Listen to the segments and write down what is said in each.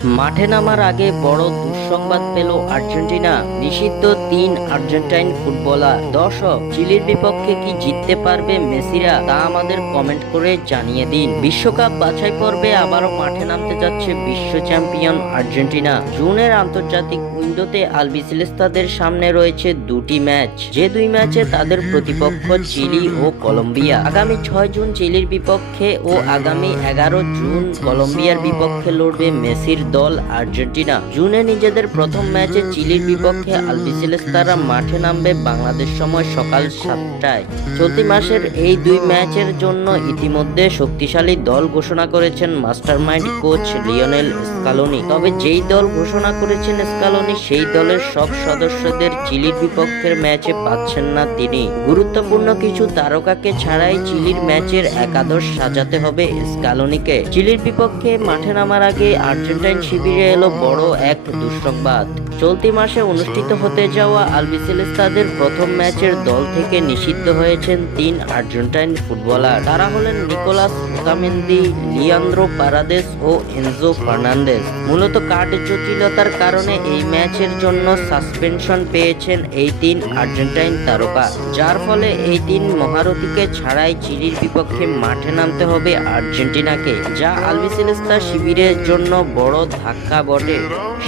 মাঠে নামার আগে বড় দুঃসংবাদ পেল আর্জেন্টিনা। নিষিদ্ধ 3 আর্জেন্টাইন ফুটবলার। দর্শক, চিলির বিপক্ষে কি জিততে পারবে মেসিরা, তা আমাদের কমেন্ট করে জানিয়ে দিন। বিশ্বকাপ বাছাই পর্বে আবারও মাঠে নামতে যাচ্ছে বিশ্ব চ্যাম্পিয়ন আর্জেন্টিনা। জুনের আন্তর্জাতিক উইন্ডোতে আলবিসেলেস্তাদের সামনে রয়েছে দুটি ম্যাচ, যে দুই ম্যাচে তাদের প্রতিপক্ষ চিলি ও কলম্বিয়া। আগামী 6 জুন চিলির বিপক্ষে ও আগামী 11 জুন কলম্বিয়ার বিপক্ষে লড়বে মেসির দল আর্জেন্টিনা। জুনে নিজেদের প্রথম ম্যাচে চিলির বিপক্ষে আলবিসেলেস্তারা মাঠে নামবে বাংলাদেশ সময় সকাল 7টায়। চলতি মাসের এই দুই ম্যাচের জন্য ইতিমধ্যে শক্তিশালী দল ঘোষণা করেছেন মাস্টারমাইন্ড কোচ লিওনেল স্কালোনি। তবে যেই দল ঘোষণা করেছেন স্কালোনি, সেই দলের সব সদস্যদের চিলির বিপক্ষের ম্যাচে পাচ্ছেন না তিনি। গুরুত্বপূর্ণ কিছু তারকাকে ছাড়াই চিলির ম্যাচের একাদশ সাজাতে হবে স্কালোনিকে। চিলির বিপক্ষে মাঠে নামার আগে আর্জেন্টাইন শিবিরে এলো বড় এক দুঃসংবাদ। চলতি মাসে অনুষ্ঠিত হতে যাওয়া আলবিসেলেস্তাদের প্রথম ম্যাচের দল থেকে নিষিদ্ধ হয়েছেন 3 আর্জেন্টাইন ফুটবলার। তারা হলেন নিকোলাস ওতামেন্দি, লিয়ান্দ্রো পারাদেস ও এনজো ফার্নান্দেজ। মূলত কার্ড জটিলতার কারণে এই ম্যাচের জন্য সাসপেনশন পেয়েছেন এই 3 আর্জেন্টাইন তারকা, যার ফলে এই 3 মহারথীকে ছাড়াই চিলির বিপক্ষে মাঠে নামতে হবে আর্জেন্টিনাকে, যা আলবিসেলেস্তা শিবিরের জন্য বড় ধাক্কা বটে।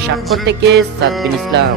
স্বাক্ষর থেকে সাদবিন ইসলাম।